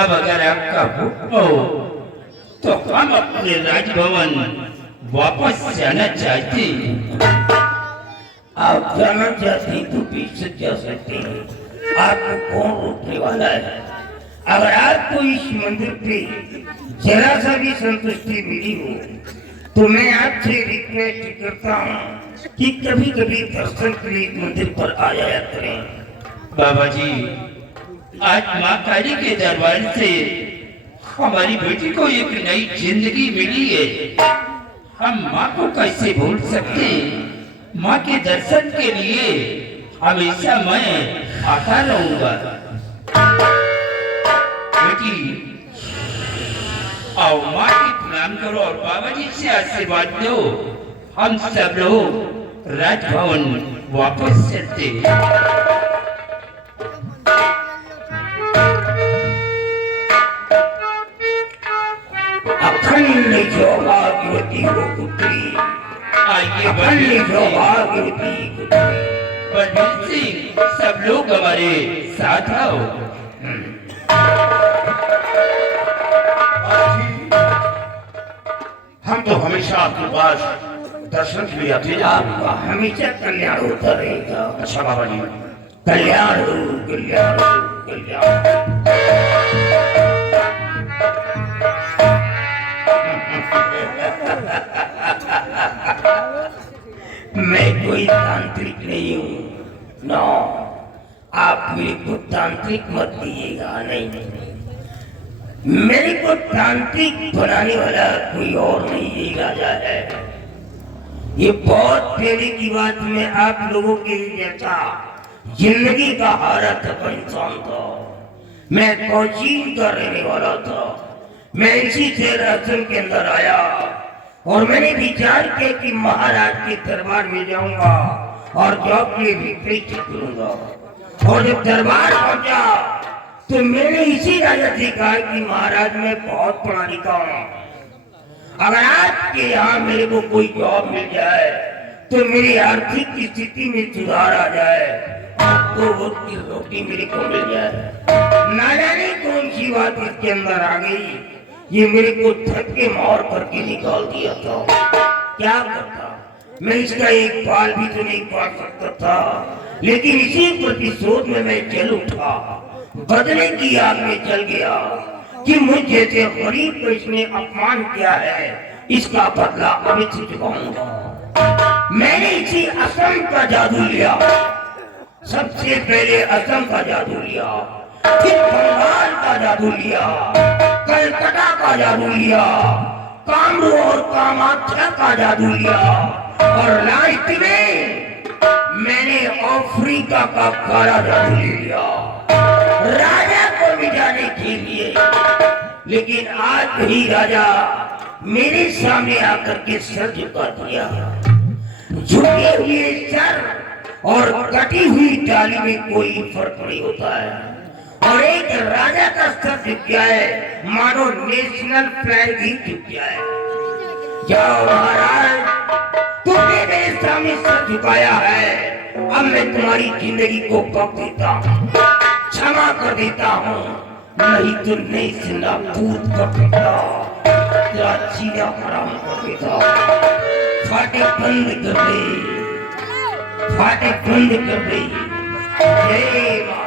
अब अगर आपका हुक्म हो तो हम अपने राजभवन वापस जाना चाहते हैं। आप जाना चाहते हैं तो बेशक जा सकते हैं। आपको कौन रोकने वाला है? अगर आपको इस मंदिर पे जरा सा भी संतुष्टि मिली हो तो मैं आपसे रिक्वेस्ट करता हूँ कि कभी कभी दर्शन के लिए मंदिर पर आ जाया करें। बाबा जी, आज माँ काली के दरबार से हमारी बेटी को एक नई जिंदगी मिली है। हम माँ को कैसे भूल सकते? माँ के दर्शन के लिए हमेशा मैं आता रहूंगा। बेटी आओ, माँ की प्रणाम करो और बाबा जी से आशीर्वाद दो। हम सब लोग राजभवन वापस चलते हैं। अखंड सौभाग्यवती हो पुत्री, अखंड सौभाग्यवती पुत्री। बलबीर सिंह, सब लोग हमारे साथ आओ। हम तो हमेशा आपके पास दर्शन के लिए आते हैं। आपका हमेशा कल्याण होता रहेगा। अच्छा बाबा जी, कल्याण हो, कल्याण हो, कल्याण। मैं कोई तांत्रिक नहीं हूँ। नो, आप मेरे को तांत्रिक मत दिएगा। नहीं, मेरे को तांत्रिक बनाने वाला कोई और नहीं, ये राजा है। ये बहुत पहले की बात में आप लोगों के जैसा जिंदगी का हारा था इंसान था। मैं कोचीन का रहने वाला था। मैं इसी शहर आश्रम के अंदर आया और मैंने विचार किया कि महाराज के दरबार में जाऊंगा और जॉब के लिए रिक्वेस्ट करूंगा। और जब दरबार पहुंचा तो मैंने इसी राजा से कहा कि महाराज मैं बहुत पढ़ा लिखा हूं, अगर आपके यहाँ मेरे को कोई जॉब मिल जाए तो मेरी आर्थिक स्थिति में सुधार आ जाए, तो वक्त की रोटी मेरे को मिल जाए। ना जाने कौन सी बात इसके अंदर आ गई, ये मेरे को धक्के मार करके निकाल दिया था। क्या करता मैं, इसका एक बाल भी तो नहीं पाल सकता था, लेकिन इसी प्रतिशोध में मैं चल उठा, बदले की आग में चल गया कि मुझ जैसे गरीब को इसने अपमान किया है, इसका बदला अवश्य चुकाऊंगा। मैंने इसी असम का जादू लिया, सबसे पहले असम का जादू लिया, फिर बंगाल का जादू लिया, कलकत्ता का जादू लिया, कामरू और कामाख्या का जादू लिया, और लास्ट में मैंने अफ्रीका का काला जादू ले लिया राजा को मिटाने के लिए। लेकिन आज ही राजा मेरे सामने आकर के सर झुका दिया। झुके हुए सर और कटी हुई डाली में कोई फर्क नहीं होता है। और एक राजा का सर झुक गया है मानो नेशनल फ्लैग ही झुक गया है। जाओ महाराज, तुमने मेरे सामने सर झुकाया है, अब मैं तुम्हारी जिंदगी को बख्श देता हूँ, क्षमा कर देता हूँ, नहीं तो नहीं से नाबूद कर देता, तेरा सीना हराम कर देता। फाटे बंद कर दे, फाटे बंद कर दे। जय मां।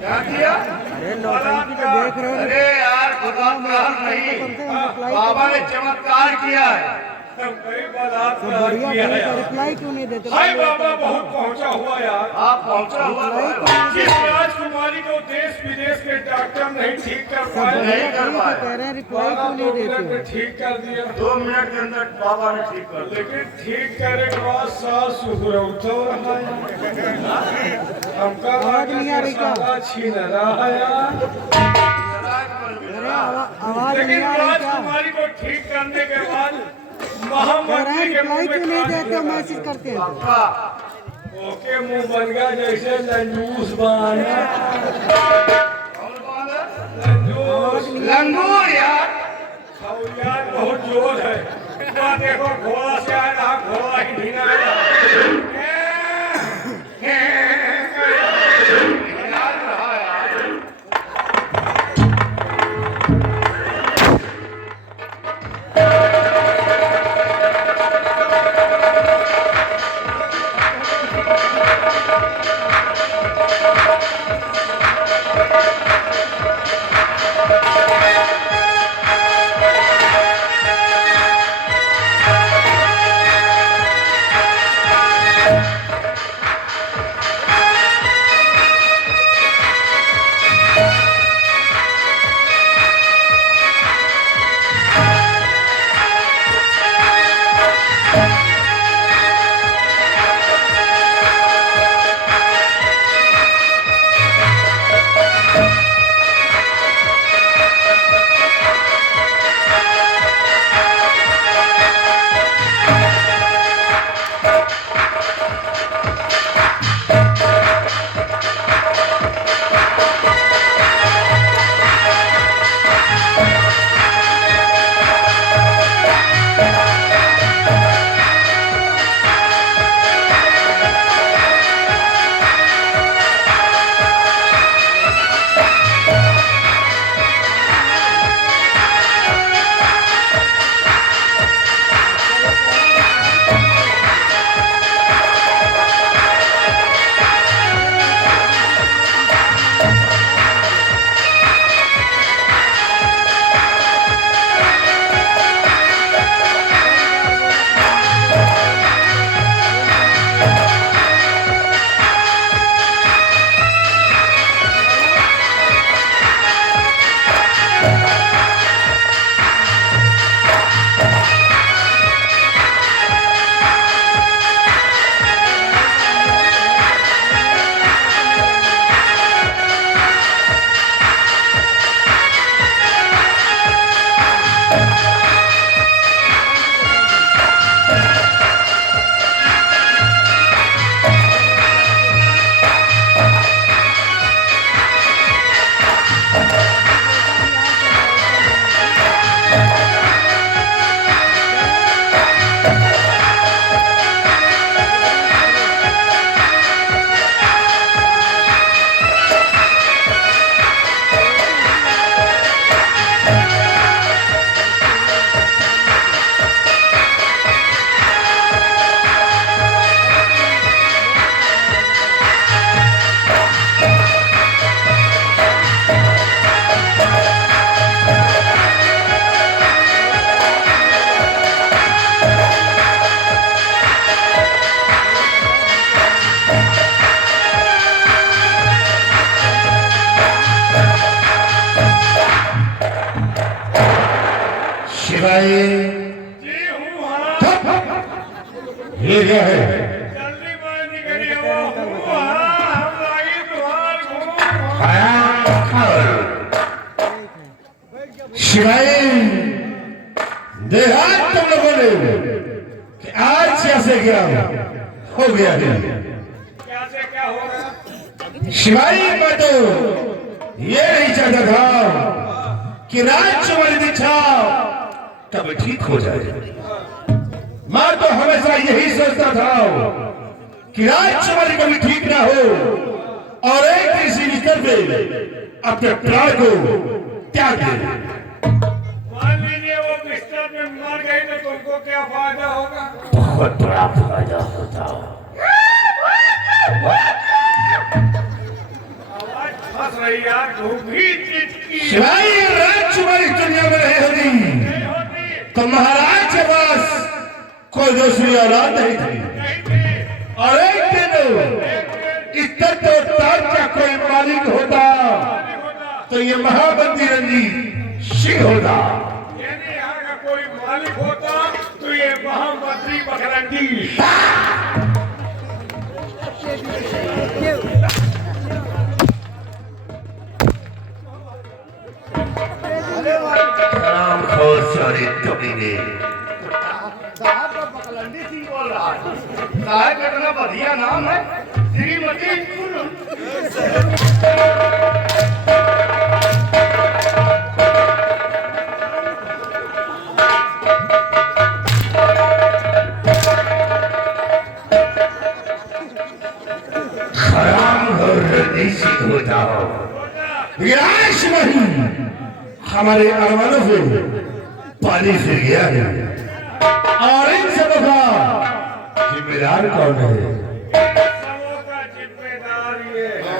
क्या किया? अरे नौटंकी तो देख रहे हो। अरे यार खुदा का नहीं, बाबा ने चमत्कार किया है। तो बढ़िया रिप्लाई क्यों नहीं देते? हाय बाबा बहुत पहुंचा हुआ यार। आप पहुंचा हुआ जिस राजकुमारी को देश विदेश के डॉक्टर नहीं ठीक कर पाए, नहीं कर पाए, कह रहे हैं रिप्लाई बाबा क्यों 2 नहीं मिनट देते? में ठीक कर दिया। 2 मिनट के अंदर बाबा ने ठीक कर दिया। लेकिन ठीक करे के बाद सास ससुर उठो रहा है। हमका आवाज नहीं आ रही क्या? साला छीन रहा है यार। अरे आवाज लेकिन नहीं आ रही क्या? राजकुमारी को ठीक करने के बाद कह रहे हैं महामंत्री के रिप्लाई मुंह क्यों में नहीं खाने देते? को मैसेज करते हैं तो। पापा ओके मुंह बन गया जैसे लंजूस बना। लंजूस लंगूर यार। और यार बहुत जोर है। वहाँ देखो घोड़ा से आ रहा, घोड़ा ही ढीना शिवाय जी हूँ हाँ। ये क्या है? जल्दी बाहर निकलिए वो हूँ हाँ। हम लागी तुम्हार घूम। शिवाय देखा तुम लोगों ने कि आज कैसे क्या हो गया है? क्या से क्या होगा? शिवाई मैं तो ये नहीं चाहता था कि राजकुमारी दीक्षा कभी ठीक हो जाए। मैं तो हमेशा यही सोचता था कि राजकुमारी कभी ठीक ना हो और एक किसी बिस्तर पे अपने प्राण को त्याग दे। मान लीजिए वो बिस्तर में मर गई तो तुमको क्या फायदा होगा? बहुत बड़ा फायदा होता। आवाज तुम भी जीत की शिवाई राजकुमारी दुनिया में नहीं होती नहीं होती तो महाराज के पास कोई दूसरी औलाद नहीं थी। नहीं थी। और एक दिन इस तत्व का कोई मालिक होता तो ये महाबंदी रंजीत सिंह होता। यदि यहाँ का कोई मालिक होता तो ये महामंत्री बखरंडी राम खोर सारी कमीने साहब का बकलंडी सिंह बोल रहा है। साहब का इतना बढ़िया नाम है श्रीमती खराम और रणनीति हो जाओ विराश नहीं हमारे अरमानों से पानी से गया है और इन सबों का जिम्मेदार कौन है? सबों का जिम्मेदार ये है।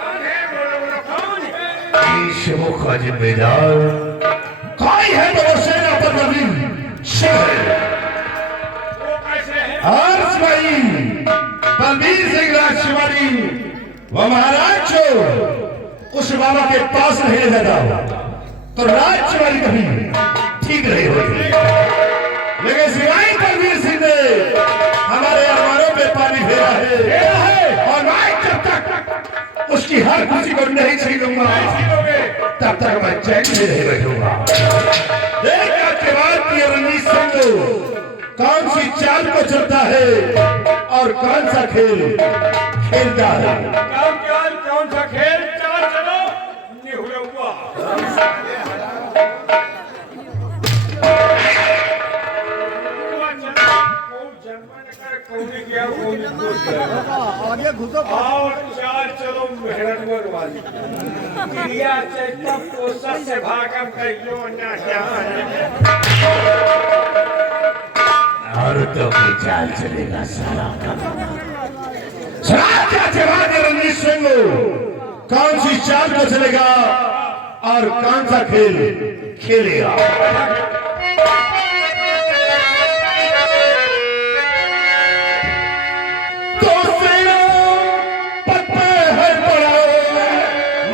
कौन है? बोलो बोलो कौन है? इन सबों का जिम्मेदार कोई है तो वो सेनापति नवीन शिव है। वो कैसे है? और सिपाही बलबीर सिंह राजकुमारी वो महाराज जो उस बाबा के पास नहीं ले जाता तो राजकुमारी कभी ठीक नहीं होती। लेकिन सिपाही बलबीर सिंह ने हमारे अरमानों पे पानी फेरा है और मैं जब तक उसकी हर खुशी को नहीं छीनूंगा तब तक मैं चैन से नहीं बैठूंगा। देखा के बाद ये रणजीत सिंह कौन सी चाल को चलता है और कौन सा खेल खेलता है। कौन सा खेल चाल चलो निहुआ आगे घुसो और चाल चलो मेहनत वाली क्रिया चैतन्य कोशिश से भागम कहियो ना और तो की चाल चलेगा सारा क्या जवाब है रणजीत सिंह कौन सी चाल को चलेगा और कौन सा खेल खेलेगा। तो सेना पद पे है पड़ा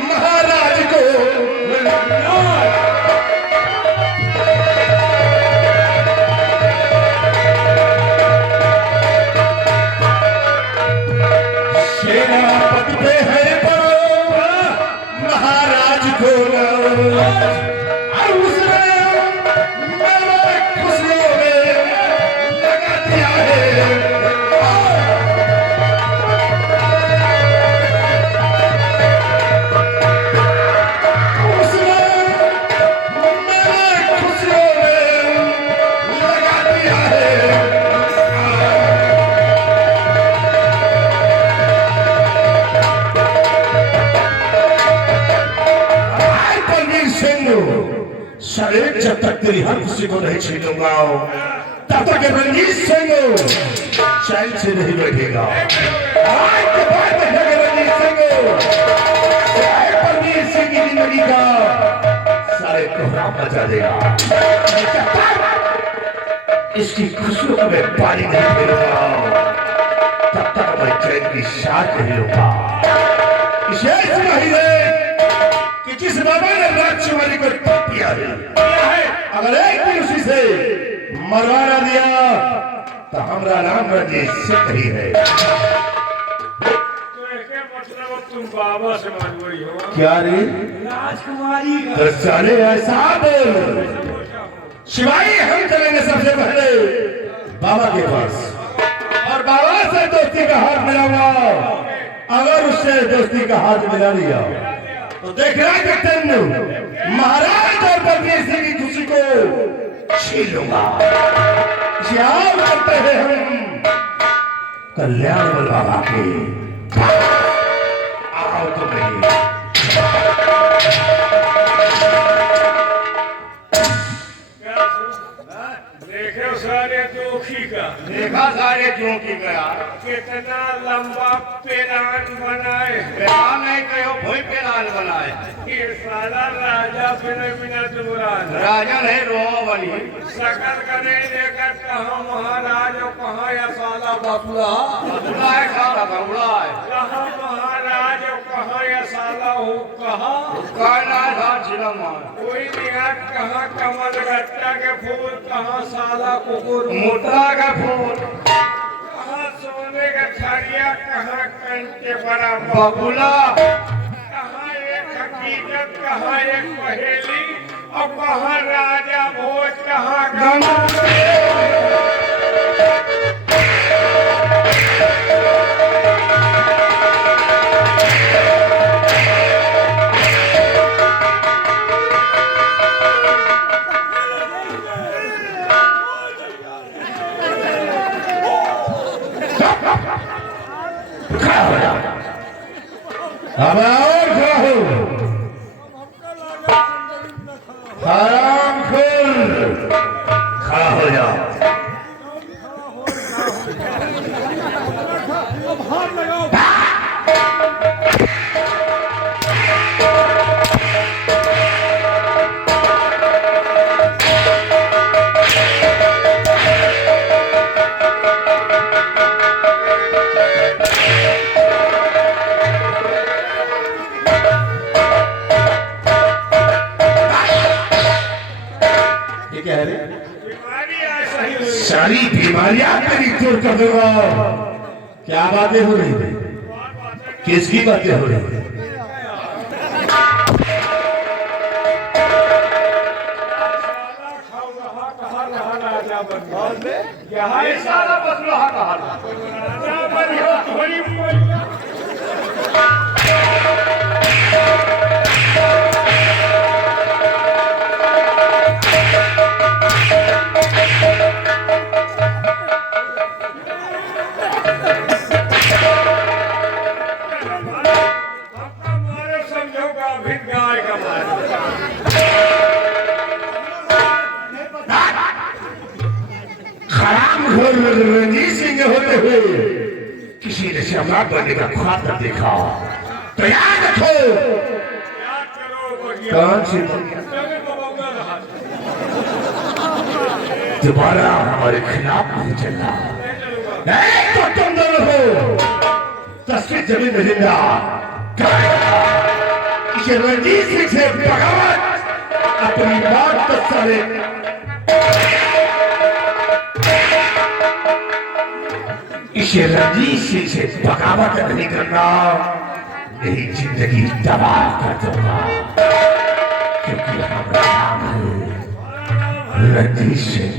महाराज को सेनापति पे है पड़ा महाराज को और उसने मेरे खुशियों में लगा दिया है। उसने मेरे खुशियों में लगा दिया है। शरीर जब तक तेरी हर खुशी को नहीं छीनूंगा तब तक रणजीत सिंह चैन से नहीं बैठेगा। आज के बाद बैठेगा रणजीत सिंह की जिंदगी का सारे कोहराम मचा देगा। जब तक इसकी खुशियों को मैं पानी नहीं फेरूंगा तब तक मैं चैन की सांस नहीं लूंगा। विशेष नहीं कि जिस बाबा ने राजकुमारी को तोप दिया है अगर एक भी उसी से मरवा ना दिया तो हमारा नाम रणजीत सिंह ही है। तो इसके मतलब तुम बाबा से मालूम हो क्या रे राजकुमारी का तो साले ऐसा बोल शिवाई हम चलेंगे सबसे पहले बाबा के पास और बाबा से दोस्ती का हाथ मिलाऊंगा। अगर उससे दोस्ती का हाथ मिला लिया तो देख रहा है कि महाराज और बलबीर सिंह की खुशी को छीन लूंगा। क्या करते हैं हम कल्याण बल बाबा के आओ तो नहीं देख देखे सारे जोखी का देखा सारे चौकी गया कितना लंबा पेरान बनाए पेरान नहीं कहो भोई पेरान बनाए ये सारा राजा बिना बिना दुबरान राजन है रो बनी सकल का नहीं देखा कहाँ महाराज और कहाँ या साला बबुआ बबुला है सारा बबुला है कहाँ महाराज और कहाँ या साला हो कहाँ कहना है साथ छिलम कोई निहार कहाँ कमल गट्टा के फूल कहाँ साला कुकुर मोटा का फूल कहाँ सोने का थरिया कहाँ कंटे बड़ा बबुला कहाँ एक हकीकत कहाँ एक पहेली और कहाँ राजा भोज कहाँ गंगा अब और खड़ा हो हराम खोर खड़ा हो जा ये क्या है रे बीमारी ऐसा ही हुई सारी बीमारियां तेरी दूर कर दूंगा क्या बातें हो रही थी किसकी बातें हो रही थी यहाँ ये सारा बबुला कहा राजा बनियो थोड़ी बोलिया आपका मारे समझोगा भी गाय का मारे खराब घोर रणजीत सिंह होते हुए किसी ने सम्राट बनने का ख्वाब न देखा तो याद रखो याद करो बढ़िया कौन सी चले बबौगा रहा दोबारा हमारे खिलाफ नहीं चलना नहीं तो तुम दोनों को तस्वीर जमीन में जिंदा करेगा। इसे रणजीत सिंह से बगावत अपनी बात तो सारे इसे रणजीत सिंह से बगावत नहीं करना नहीं जिंदगी तबाह कर दूंगा क्योंकि हमारा नाम है रणजीत सिंह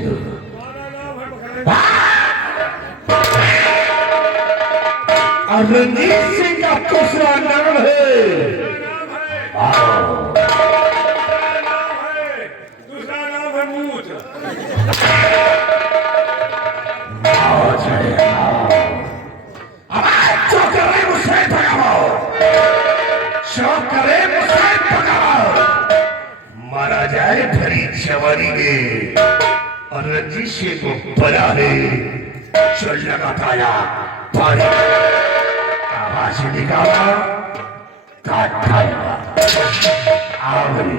और रणजीत सिंह का दूसरा नाम है आओ दूसरा नाम है मूठ आओ चले आओ अब जो करे मुझसे भगाओ जो करे मुझसे भगाओ मारा जाए भरी जवानी में और रणजीत सिंह को बना है जो लगाताया पानी आवाज निकाला काट खाएगा आवरी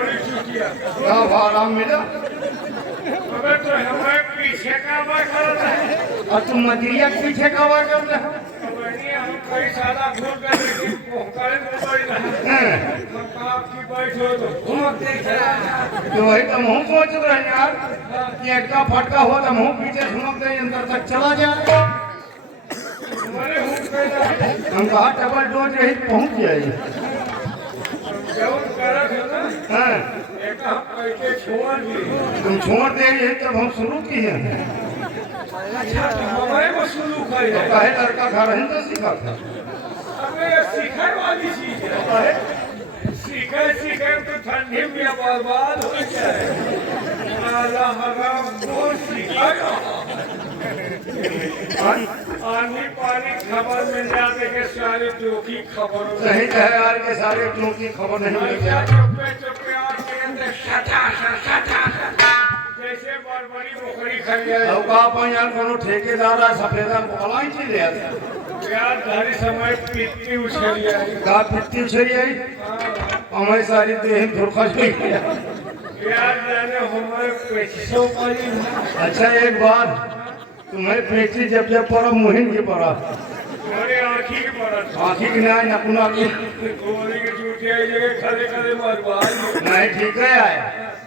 अब आराम मिला अबे तो हमें पीछे का कर रहे हैं और तुम मजरिया के पीछे कवा कर रहे हो हम कई साला घूर कर लेकिन पोखरे में कोई नहीं हम कहा कि बैठो तो घूमते चला तो वही तो मुंह सोच रहे हैं यार कि एक का फटका हो तो मुंह पीछे झुमक दे अंदर तक चला जाए मैंने हूँ हम कहा डबल डोज रही पहुंच जाए। जब करत हो ना हाँ, एक हम पैसे छोड़ दिए। तुम छोड़ दे ये तब हम शुरू किए। अच्छा तो हमारे को शुरू कर तो कहे लड़का घर ही तो सीखा था। हमें ये सीखने वाली चीज है। सीखे तो ठंडी में बर्बाद हो जाए। आला हराम वो सीखेगा। आनी पानी खबर मिल जाते के सारी टोकी खबर सही कहे यार के सारे क्यों की खबर नहीं मिलती। चुप्पे चुप्पे आते शटा जैसे बड़ी बकरी खड़ी है। अब का अपन यार कोनो ठेकेदार है सफेदा बोला ही चले आते। यार धारी समय पिट्टी उछली है। का पिट्टी उछली आई हमारी सारी देह धुरखा गई। यार जाने हमारे पैसों पर अच्छा एक बात तुम्हें पेटी जब जब पड़ा मुहिम की पड़ा मेरे आँखी की पड़त आँखी की नहीं अपना की गोली के चूटिया जगह खड़े खड़े मरवाई। नहीं ठीक है आए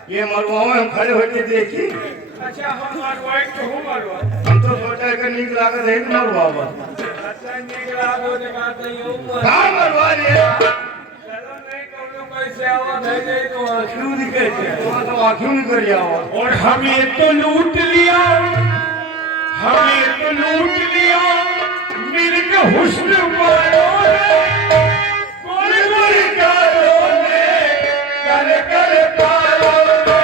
ये मरवाओ हम खड़े होके देखी। अच्छा हम मरवाई तो हूँ मरवा। हम तो सोचा कि नीक लागत है कि मरवावा। अच्छा निकला तो दिखाते ही हूँ कहाँ मरवा लिया चलो नहीं तो लोग कैसे आवाज है जाए तो आँखियों दिखे वहाँ तो आँखियों नहीं कर जाओ। और हमें तो लूट लिया। हमें तो लूट लिया मिलके हुस्न वालों ने गोली गोली कारों ने कर कर पारों ने।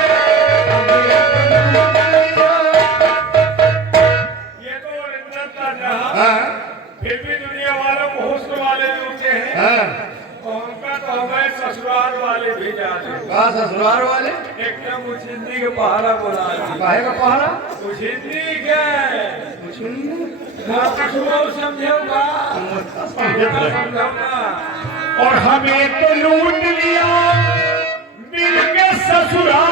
ये तो ओरिजिनल कर रहा हाँ फिर भी दुनिया वालों को हुस्न वाले लूटे हैं। हाँ और उनका तो हमें ससुराल वाले भी जाते हैं। कहा ससुराल वाले एकदम उस हिंदी के पहाड़ा बुला दिया। काहे का पहाड़ा उस हिंदी के समझेगा और हमें तो लूट लिया मिल के ससुराल